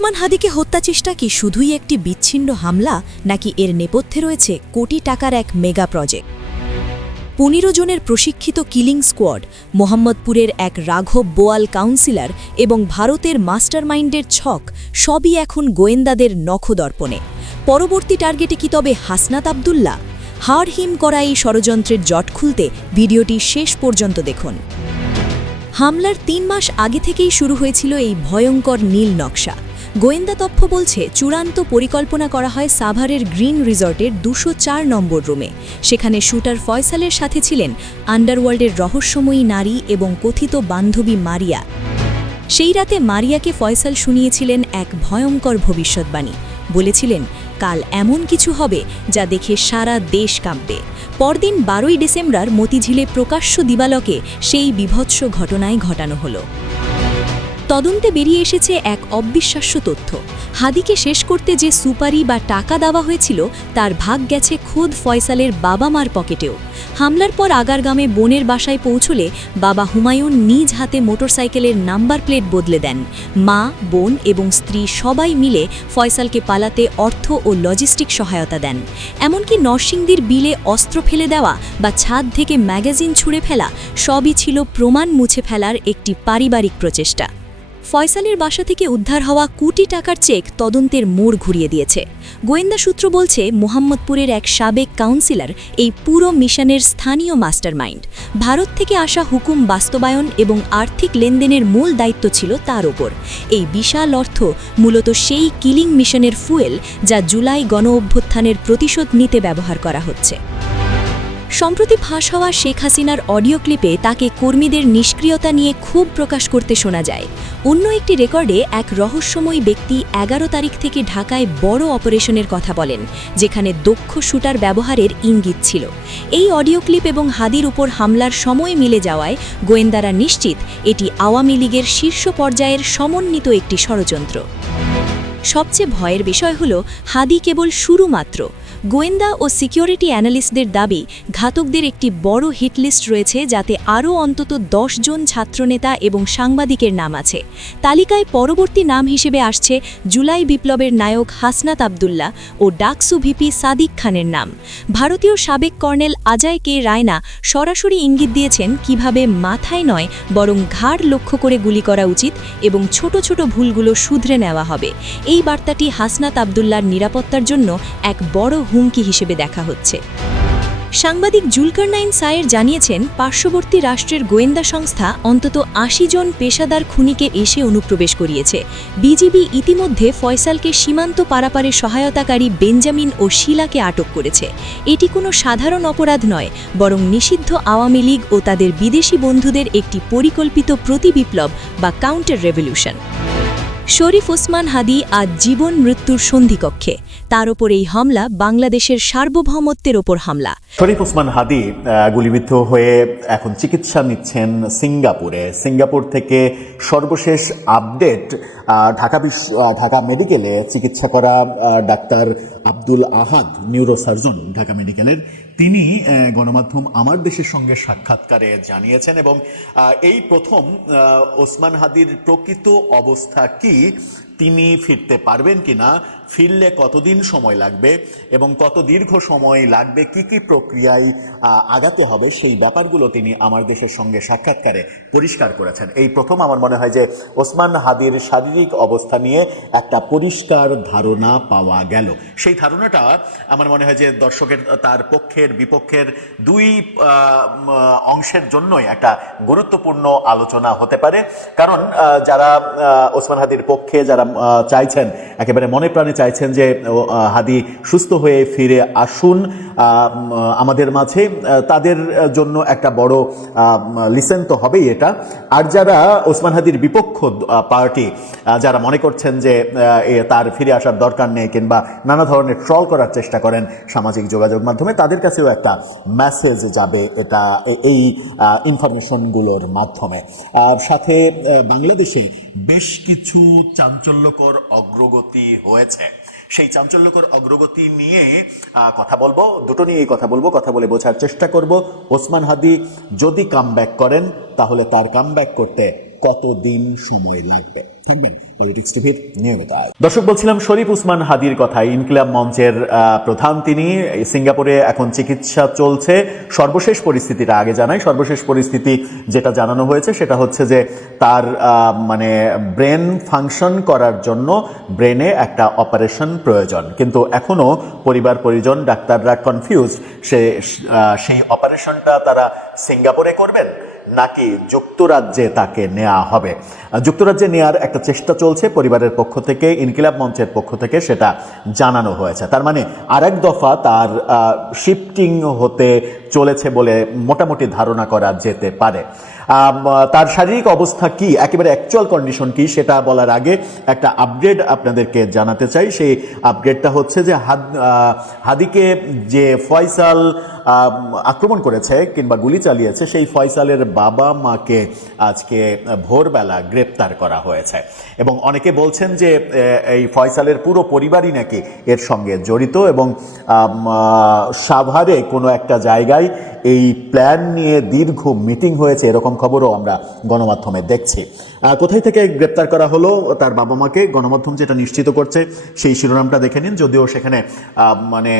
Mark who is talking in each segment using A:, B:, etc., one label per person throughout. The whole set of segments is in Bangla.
A: ওসমান হাদিকে হত্যা চেষ্টা কি শুধুই একটি বিচ্ছিন্ন হামলা, নাকি এর নেপথ্যে রয়েছে কোটি টাকার এক মেগা প্রজেক্ট? পনেরো জনের প্রশিক্ষিত কিলিং স্কোয়াড, মোহাম্মদপুরের এক রাঘব বোয়াল কাউন্সিলর এবং ভারতের মাস্টারমাইন্ডের ছক, সবই এখন গোয়েন্দাদের নখদর্পণে। পরবর্তী টার্গেটে কি তবে হাসনাত আবদুল্লাহ? হাড় হিম করা এই ষড়যন্ত্রের জট খুলতে ভিডিওটি শেষ পর্যন্ত দেখুন। হামলার তিন মাস আগে থেকেই শুরু হয়েছিল এই ভয়ঙ্কর নীল নকশা। গোয়েন্দা তথ্য বলছে, চূড়ান্ত পরিকল্পনা করা হয় সাভারের গ্রিন রিসর্টের দুশো চার নম্বর রুমে। সেখানে শুটার ফয়সালের সাথে ছিলেন আন্ডারওয়ার্ল্ডের রহস্যময়ী নারী এবং কথিত বান্ধবী মারিয়া। সেই রাতে মারিয়াকে ফয়সাল শুনিয়েছিলেন এক ভয়ঙ্কর ভবিষ্যৎবাণী। বলেছিলেন, কাল এমন কিছু হবে যা দেখে সারা দেশ কাঁপবে। পরদিন বারোই ডিসেম্বর মতিঝিলে প্রকাশ্য দিবালকে সেই বিভৎস ঘটনায় ঘটানো হলো। তদন্তে বেরিয়ে এসেছে এক অবিশ্বাস্য তথ্য। হাদিকে শেষ করতে যে সুপারি বা টাকা দেওয়া হয়েছিল, তার ভাগ গেছে খোদ ফয়সালের বাবা মার পকেটেও। হামলার পর আগারগামে বোনের বাসায় পৌঁছলে বাবা হুমায়ুন নিজ হাতে মোটরসাইকেলের নাম্বার প্লেট বদলে দেন। মা, বোন এবং স্ত্রী সবাই মিলে ফয়সালকে পালাতে অর্থ ও লজিস্টিক সহায়তা দেন। এমনকি নরসিংদীর বিলে অস্ত্র ফেলে দেওয়া বা ছাদ থেকে ম্যাগাজিন ছুঁড়ে ফেলা সবই ছিল প্রমাণ মুছে ফেলার একটি পারিবারিক প্রচেষ্টা। ফয়সালের বাসা থেকে উদ্ধার হওয়া কোটি টাকার চেক তদন্তের মোড় ঘুরিয়ে দিয়েছে। গোয়েন্দা সূত্র বলছে, মোহাম্মদপুরের এক সাবেক কাউন্সিলর এই পুরো মিশনের স্থানীয় মাস্টারমাইন্ড। ভারত থেকে আসা হুকুম বাস্তবায়ন এবং আর্থিক লেনদেনের মূল দায়িত্ব ছিল তার ওপর। এই বিশাল অর্থ মূলত সেই কিলিং মিশনের ফুয়েল যা জুলাই গণ অভ্যুত্থানের প্রতিশোধ নিতে ব্যবহার করা হচ্ছে। সম্প্রতি ফাঁস হওয়া শেখ হাসিনার অডিও ক্লিপে তাকে কর্মীদের নিষ্ক্রিয়তা নিয়ে খুব প্রকাশ করতে শোনা যায়। অন্য একটি রেকর্ডে এক রহস্যময়ী ব্যক্তি এগারো তারিখ থেকে ঢাকায় বড় অপারেশনের কথা বলেন, যেখানে দক্ষ শুটার ব্যবহারের ইঙ্গিত ছিল। এই অডিও ক্লিপ এবং হাদির উপর হামলার সময় মিলে যাওয়ায় গোয়েন্দারা নিশ্চিত এটি আওয়ামী লীগের শীর্ষ পর্যায়ের সমন্বিত একটি ষড়যন্ত্র। সবচেয়ে ভয়ের বিষয় হল, হাদি কেবল শুরু মাত্র গোয়েন্দা ও সিকিউরিটি অ্যানালিস্টদের দাবি, ঘাতকদের একটি বড় হিটলিস্ট রয়েছে যাতে আরও অন্তত জন ছাত্রনেতা এবং সাংবাদিকের নাম আছে। তালিকায় পরবর্তী নাম হিসেবে আসছে জুলাই বিপ্লবের নায়ক হাসনাত আবদুল্লা ও ডাকসু ভিপি সাদিক খানের নাম। ভারতীয় সাবেক কর্নেল আজয় কে রায়না সরাসরি ইঙ্গিত দিয়েছেন কীভাবে মাথায় নয়, বরং ঘাড় লক্ষ্য করে গুলি করা উচিত এবং ছোট ছোট ভুলগুলো শুধরে নেওয়া হবে। এই বার্তাটি হাসনাত আবদুল্লার নিরাপত্তার জন্য এক বড় হুমকি হিসেবে দেখা হচ্ছে। সাংবাদিক জুলকারনাইন সায়ের জানিয়েছেন, পার্শ্ববর্তী রাষ্ট্রের গোয়েন্দা সংস্থা অন্তত আশি জন পেশাদার খুনিকে এসে অনুপ্রবেশ করিয়েছে। বিজিবি ইতিমধ্যে ফয়সালকে সীমান্ত পারাপারে সহায়তাকারী বেঞ্জামিন ও শিলাকে আটক করেছে। এটি কোনো সাধারণ অপরাধ নয়, বরং নিষিদ্ধ আওয়ামী লীগ ও তাদের বিদেশি বন্ধুদের একটি পরিকল্পিত প্রতিবিপ্লব বা কাউন্টার রেভলিউশন। শরীফ ওসমান হাদি আজ জীবন মৃত্যুর সন্ধিকক্ষে। তার ওপর এই হামলা বাংলাদেশের সার্বভৌমত্বের ওপর হামলা।
B: শরীফ ওসমান হাদি গুলিবিদ্ধ হয়ে এখন চিকিৎসা নিচ্ছেন সিঙ্গাপুরে। সিঙ্গাপুর থেকে সর্বশেষ আপডেট ঢাকা বিশ্ব ঢাকা মেডিকেলে চিকিৎসা করা ডাক্তার আব্দুল আহাদ, নিউরোসার্জন ঢাকা মেডিকেলের তিনি গণমাধ্যম আমার দেশের সঙ্গে সাক্ষাৎকারে জানিয়েছেন এবং এই প্রথম ওসমান হাদির প্রকৃত অবস্থা কি? তিনি ফিরতে পারবেন কিনা? ফিরলে কতদিন সময় লাগবে এবং কত দীর্ঘ সময় লাগবে, কি কি প্রক্রিয়ায় আগাতে হবে, সেই ব্যাপারগুলো তিনি আমার দেশের সঙ্গে সাক্ষাৎকারে পরিষ্কার করেছেন। এই প্রথম আমার মনে হয় যে ওসমান হাদির শারীরিক অবস্থা নিয়ে একটা পরিষ্কার ধারণা পাওয়া গেল। সেই ধারণাটা আমার মনে হয় যে দর্শকের, তার পক্ষের, বিপক্ষের দুই অংশের জন্যই একটা গুরুত্বপূর্ণ আলোচনা হতে পারে। কারণ যারা ওসমান হাদির পক্ষে যারা চাইছেন একেবারে মনে প্রাণে চাইছেন যে হাদি সুস্থ হয়ে ফিরে আসুন। আমাদের মাঝে তাদের জন্য একটা বড় লিসেন তো হবেই এটা। আর যারা ওসমান হাদির বিপক্ষ পার্টি যারা মনে করছেন যে তার ফিরে আসার দরকার নেই কিংবা নানা ধরনের ট্রল করার চেষ্টা করেন সামাজিক যোগাযোগ মাধ্যমে, তাদের কাছেও একটা মেসেজ যাবে এটা এই ইনফরমেশনগুলোর মাধ্যমে। সাথে বাংলাদেশে বেশ কিছু চাঞ্চল্যকর অগ্রগতি হয়েছে। সেই চাঞ্চল্যকর অগ্রগতি নিয়ে কথা বলব। দুটো নিয়েই কথা বলব, কথা বলে বোঝার চেষ্টা করব। ওসমান হাদি যদি কাম করেন, তাহলে তার কাম করতে কতদিন সময় লাগবে? থাকবেন পলিটিক্স টিভির নিয়মিত দর্শক, বলছিলাম, শরীফ উসমান হাদির কথা ইনকিলাব মঞ্চের প্রধান তিনি। সিঙ্গাপুরে এখন চিকিৎসা চলছে। সর্বশেষ পরিস্থিতিটা আগে জানাই। সর্বশেষ পরিস্থিতি যেটা জানানো হয়েছে, সেটা হচ্ছে যে তার মানে ব্রেন ফাংশন করার জন্য ব্রেনে একটা অপারেশন প্রয়োজন। কিন্তু এখনও পরিবার পরিজন, ডাক্তাররা কনফিউজ সে সেই অপারেশনটা তারা সিঙ্গাপুরে করবেন। নাকি যুক্তরাজ্যে তাকে নেওয়া হবে? যুক্তরাজ্যে নেওয়ার একটা চেষ্টা চলছে পরিবারের পক্ষ থেকে, ইনকিলাব মঞ্চের পক্ষ থেকে সেটা জানানো হয়েছে। তার মানে আরেক দফা তার শিফটিং হতে চলেছে বলে মোটামুটি ধারণা করা যেতে পারে। তার শারীরিক অবস্থা কি? একেবারে অ্যাকচুয়াল কন্ডিশন কি সেটা বলার আগে একটা আপডেট আপনাদেরকে জানাতে চাই। সেই আপডেটটা হচ্ছে যে হাদ হাদিকে যে ফয়সাল আক্রমণ করেছে কিংবা গুলি চালিয়েছে সেই ফয়সালের বাবা মাকে আজকে ভোরবেলা গ্রেপ্তার করা হয়েছে। এবং অনেকে বলছেন যে এই ফয়সালের পুরো পরিবারই নাকি এর সঙ্গে জড়িত এবং সাভারে কোনো একটা জায়গায় এই প্ল্যান নিয়ে দীর্ঘ মিটিং হয়েছে, এরকম খবরও আমরা গণমাধ্যমে দেখছি। কোথায় থেকে গ্রেপ্তার করা হলো তার বাবা মাকে গণমাধ্যম যেটা নিশ্চিত করছে, সেই শিরোনামটা দেখে নিন। যদিও সেখানে মানে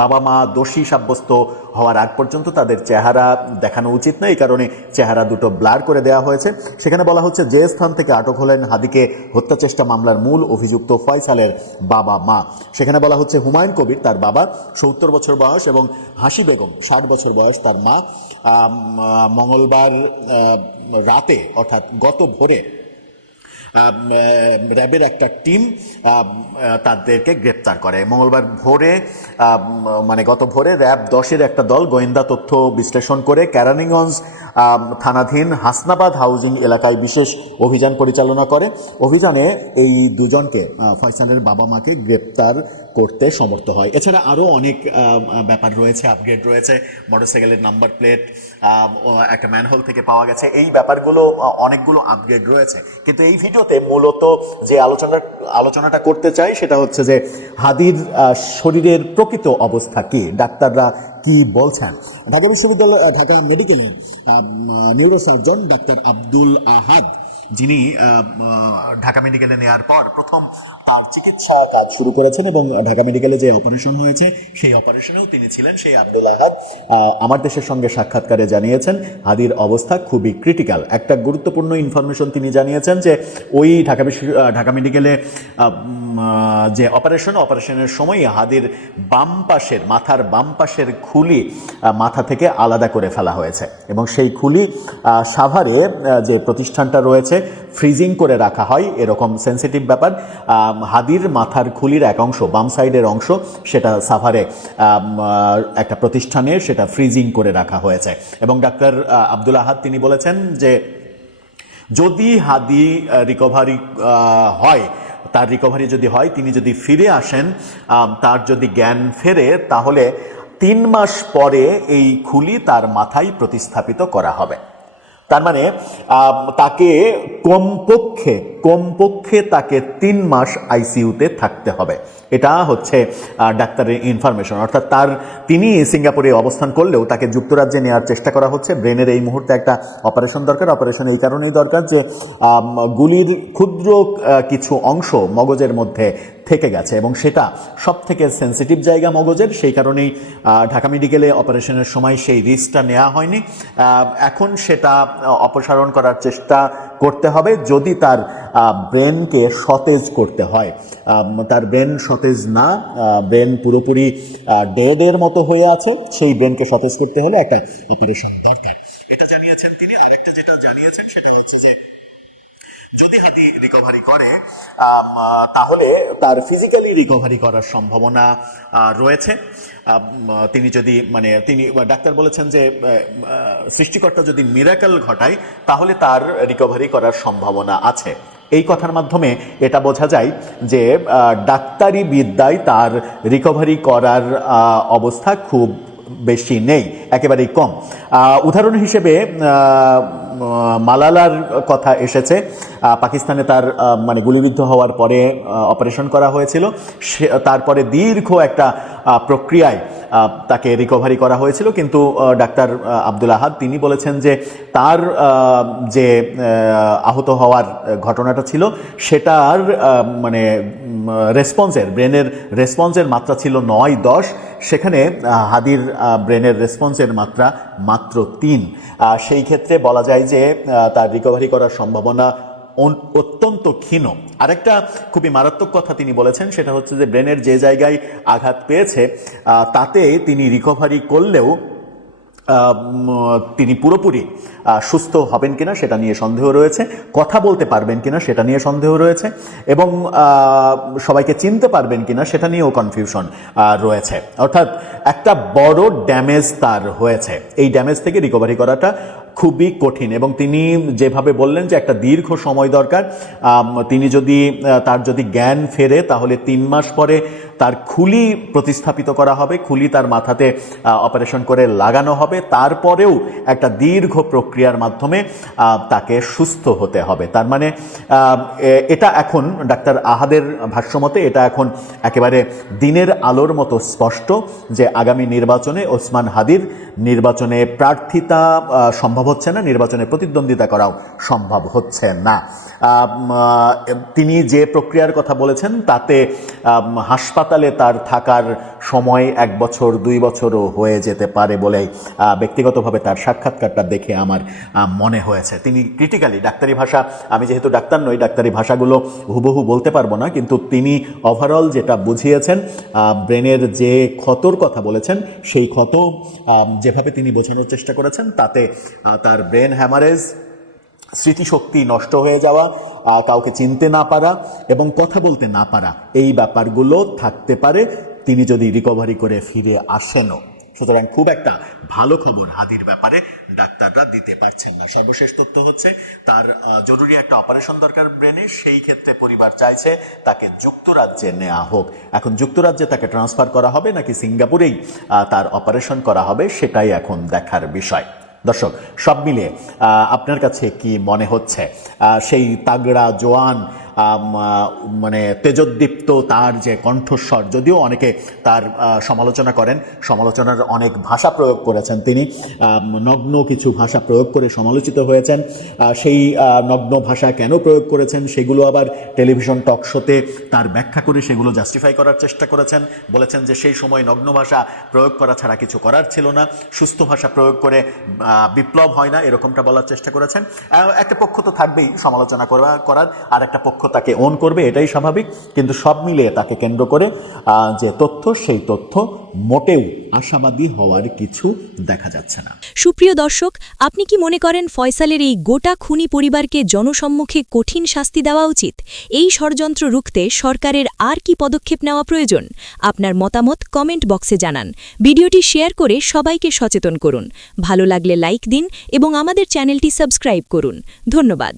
B: বাবা মা দোষী সাব্যস্ত হওয়ার আগ পর্যন্ত তাদের চেহারা দেখানো উচিত না। এই কারণে চেহারা দুটো ব্লার করে দেওয়া হয়েছে। সেখানে বলা হচ্ছে, যে স্থান থেকে আটক হলেন হাদিকে হত্যা চেষ্টা মামলার মূল অভিযুক্ত ফয়সালের বাবা মা সেখানে বলা হচ্ছে, হুমায়ুন কবির তার বাবা, সত্তর বছর বয়স এবং হাসি বেগম ষাট বছর বয়স তার মা। মঙ্গলবার রাতে, অর্থাৎ গত ভোরে র্যাবের একটা টিম তাদেরকে গ্রেপ্তার করে। মঙ্গলবার ভোরে মানে গত ভোরে র্যাব দশের একটা দল গোয়েন্দা তথ্য বিশ্লেষণ করে ক্যারানিগঞ্জ থানাধীন হাসনাবাদ হাউজিং এলাকায় বিশেষ অভিযান পরিচালনা করে। অভিযানে এই দুজনকে ফয়সালের বাবা মাকে গ্রেপ্তার করতে সমর্থ হয়। এছাড়া আরও অনেক ব্যাপার রয়েছে আপগ্রেড রয়েছে মোটরসাইকেলের নাম্বার প্লেট একটা ম্যানহোল থেকে পাওয়া গেছে। এই ব্যাপারগুলো অনেকগুলো আপগ্রেড রয়েছে। কিন্তু এই ভিডিওতে মূলত যে আলোচনা, আলোচনাটা করতে চাই সেটা হচ্ছে যে হাদির শরীরের প্রকৃত অবস্থা কী? ডাক্তাররা কি বলছেন? ঢাকা বিশ্ববিদ্যালয়, ঢাকা মেডিকেলের নিউরোসার্জন ডাক্তার আব্দুল আহাদ যিনি ঢাকা মেডিকেলে নেওয়ার পর প্রথম তার চিকিৎসা কাজ শুরু করেছেন এবং ঢাকা মেডিকেলে যে অপারেশন হয়েছে, সেই অপারেশনেও তিনি ছিলেন, সেই আব্দুল আহাদ আমার দেশের সঙ্গে সাক্ষাৎকারে জানিয়েছেন, হাদির অবস্থা খুবই ক্রিটিক্যাল একটা গুরুত্বপূর্ণ ইনফরমেশন তিনি জানিয়েছেন যে, ওই ঢাকা ঢাকা মেডিকেলে যে অপারেশন অপারেশনের সময় হাদির বাম পাশের, মাথার বাম পাশের খুলি মাথা থেকে আলাদা করে ফেলা হয়েছে। এবং সেই খুলি সাভারে যে প্রতিষ্ঠানটা রয়েছে ফ্রিজিং করে রাখা হয়, এরকম সেন্সিটিভ ব্যাপার। হাদির মাথার খুলির এক অংশ, বাম সাইডের অংশ, সেটা সাভারে একটা প্রতিষ্ঠানে সেটা ফ্রিজিং করে রাখা হয়েছে। এবং ডাক্তার আব্দুল আহাদ তিনি বলেছেন যে, যদি হাদি রিকভারি হয়, তার রিকভারি যদি হয়, তিনি যদি ফিরে আসেন তার যদি জ্ঞান ফেরে, তাহলে তিন মাস পরে এই খুলি তার মাথায় প্রতিস্থাপিত করা হবে। তার মানে তাকে কমপক্ষে কমপক্ষে তাকে তিন মাস আইসিইউতে থাকতে হবে। এটা হচ্ছে ডাক্তারের ইনফরমেশন অর্থাৎ তার, তিনি সিঙ্গাপুরে অবস্থান করলেও তাকে যুক্তরাজ্যে নেওয়ার চেষ্টা করা হচ্ছে। ব্রেনের এই মুহূর্তে একটা অপারেশন দরকার। অপারেশন এই কারণেই দরকার যে গুলির ক্ষুদ্র কিছু অংশ মগজের মধ্যে থেকে গেছে এবং সেটা সব থেকে সেন্সিটিভ জায়গা মগজের। সেই কারণেই ঢাকা মেডিকেলে অপারেশনের সময় সেই রিস্কটা নেওয়া হয়নি। এখন সেটা অপসারণ করার চেষ্টা করতে হবে যদি তার ব্রেনকে সতেজ করতে হয়। তার ব্রেন সতেজ না ব্রেন পুরোপুরি ডেডের মতো হয়ে আছে, সেই ব্রেনকে সতেজ করতে হলে একটা অপারেশন দরকার। এটা জানিয়েছেন তিনি। আরেকটা যেটা জানিয়েছেন সেটা হচ্ছে যে যদি হাতি রিকভারি করে তাহলে তার ফিজিক্যালি রিকভারি করার সম্ভাবনা রয়েছে। তিনি যদি মানে তিনি ডাক্তার বলেছেন যে সৃষ্টিকর্তা যদি মিরাকেল ঘটায়, তাহলে তার রিকভারি করার সম্ভাবনা আছে। এই কথার মাধ্যমে এটা বোঝা যায় যে ডাক্তারি বিদ্যায় তার রিকভারি করার অবস্থা খুব বেশি নেই, একেবারেই কম। উদাহরণ হিসেবে মালালার কথা এসেছে। পাকিস্তানে তার মানে গুলিবিদ্ধ হওয়ার পরে অপারেশন করা হয়েছিল। সে, তারপরে দীর্ঘ একটা প্রক্রিয়ায় তাকে রিকভারি করা হয়েছিল। কিন্তু ডাক্তার আব্দুল আহাদ, তিনি বলেছেন যে তার যে আহত হওয়ার ঘটনাটা ছিল, সেটার মানে রেসপন্সের ব্রেনের রেসপন্সের মাত্রা ছিল নয় দশ। সেখানে হাদির ব্রেনের রেসপন্সের মাত্রা মাত্র তিন। সেই ক্ষেত্রে বলা যায় যে তার রিকভারি করার সম্ভাবনা অত্যন্ত ক্ষীণ। আরেকটা খুবই মারাত্মক কথা তিনি বলেছেন, সেটা হচ্ছে যে ব্রেনের যে জায়গায় আঘাত পেয়েছে তাতে তিনি রিকভারি করলেও তিনি পুরোপুরি সুস্থ হবেন কিনা সেটা নিয়ে সন্দেহ রয়েছে, কথা বলতে পারবেন কিনা সেটা নিয়ে সন্দেহ রয়েছে, এবং সবাইকে চিনতে পারবেন কিনা সেটা নিয়েও কনফিউশন রয়েছে। অর্থাৎ একটা বড় ড্যামেজ তার হয়েছে। এই ড্যামেজ থেকে রিকভারি করাটা খুবই কঠিন এবং তিনি যেভাবে বললেন যে একটা দীর্ঘ সময় দরকার তিনি যদি তার যদি জ্ঞান ফেরে তাহলে তিন মাস পরে তার খুলি প্রতিস্থাপিত করা হবে খুলি তার মাথাতে অপারেশন করে লাগানো হবে তারপরেও একটা দীর্ঘ প্রক্রিয়ার মাধ্যমে তাকে সুস্থ হতে হবে। তার মানে এটা এখন ডাক্তার আহাদের ভাষ্যমতে এটা এখন একেবারে দিনের আলোর মতো স্পষ্ট যে আগামী নির্বাচনে ওসমান হাদির নির্বাচনে প্রার্থিতা আহ, সম্ভব হচ্ছে না, নির্বাচনে প্রতিদ্বন্দ্বিতা করাও সম্ভব হচ্ছে না। তিনি যে প্রক্রিয়ার কথা বলেছেন, তাতে হাসপাতালে তার থাকার সময় এক বছর, দুই বছরও হয়ে যেতে পারে বলেই ব্যক্তিগতভাবে তার সাক্ষাৎকারটা দেখে আমার মনে হয়েছে। তিনি ক্রিটিক্যালি ডাক্তারি ভাষা, আমি যেহেতু ডাক্তার নই, ডাক্তারি ভাষাগুলো হুবহু বলতে পারব না, কিন্তু তিনি ওভারঅল যেটা বুঝিয়েছেন ব্রেনের যে ক্ষতর কথা বলেছেন, সেই ক্ষত যেভাবে তিনি বোঝানোর চেষ্টা করেছেন, তাতে তার ব্রেন হ্যামারেজ স্মৃতিশক্তি নষ্ট হয়ে যাওয়া কাউকে চিনতে না পারা এবং কথা বলতে না পারা, এই ব্যাপারগুলো থাকতে পারে, তিনি যদি রিকভারি করে ফিরে আসেনও। সুতরাং খুব একটা ভালো খবর হাদির ব্যাপারে ডাক্তাররা দিতে পারছেন না। সর্বশেষ তথ্য হচ্ছে, তার জরুরি একটা অপারেশন দরকার ব্রেনে, সেই ক্ষেত্রে পরিবার চাইছে তাকে যুক্তরাজ্যে নেওয়া হোক। এখন যুক্তরাজ্যে তাকে ট্রান্সফার করা হবে নাকি সিঙ্গাপুরেই তার অপারেশন করা হবে, সেটাই এখন দেখার বিষয়। দর্শক সব মিলে আপনার কাছে কি মনে হচ্ছে? সেই তাগড়া জোয়ান মানে তেজোদ্দীপ্ত তার যে কণ্ঠস্বর, যদিও অনেকে তার সমালোচনা করেন, সমালোচনার অনেক ভাষা প্রয়োগ করেছেন তিনি নগ্ন কিছু ভাষা প্রয়োগ করে সমালোচিত হয়েছেন সেই নগ্ন ভাষা কেন প্রয়োগ করেছেন, সেগুলো আবার টেলিভিশন টক শোতে তার ব্যাখ্যা করে সেগুলো জাস্টিফাই করার চেষ্টা করেছেন, বলেছেন যে সেই সময় নগ্ন ভাষা প্রয়োগ করা ছাড়া কিছু করার ছিল না, সুস্থ ভাষা প্রয়োগ করে বিপ্লব হয় না, এরকমটা বলার চেষ্টা করেছেন একটা পক্ষ তো থাকবেই সমালোচনা করা, করার, আর একটা পক্ষ তাকে অন করবে, এটাই স্বাভাবিক। কিন্তু সব মিলিয়ে তাকে কেন্দ্র করে যে তথ্য, সেই তথ্য মোটেও আশাবাদী হওয়ার কিছু দেখা যাচ্ছে না।
A: সুপ্রিয় দর্শক, আপনি কি মনে করেন ফয়সালের এই গোটা খুনি পরিবারকে জনসম্মুখে কঠিন শাস্তি দেওয়া উচিত? এই ষড়যন্ত্র রুখতে সরকারের আর কি পদক্ষেপ নেওয়া প্রয়োজন? আপনার মতামত কমেন্ট বক্সে জানান। ভিডিওটি শেয়ার করে সবাইকে সচেতন করুন। ভালো লাগলে লাইক দিন এবং আমাদের চ্যানেলটি সাবস্ক্রাইব করুন। ধন্যবাদ।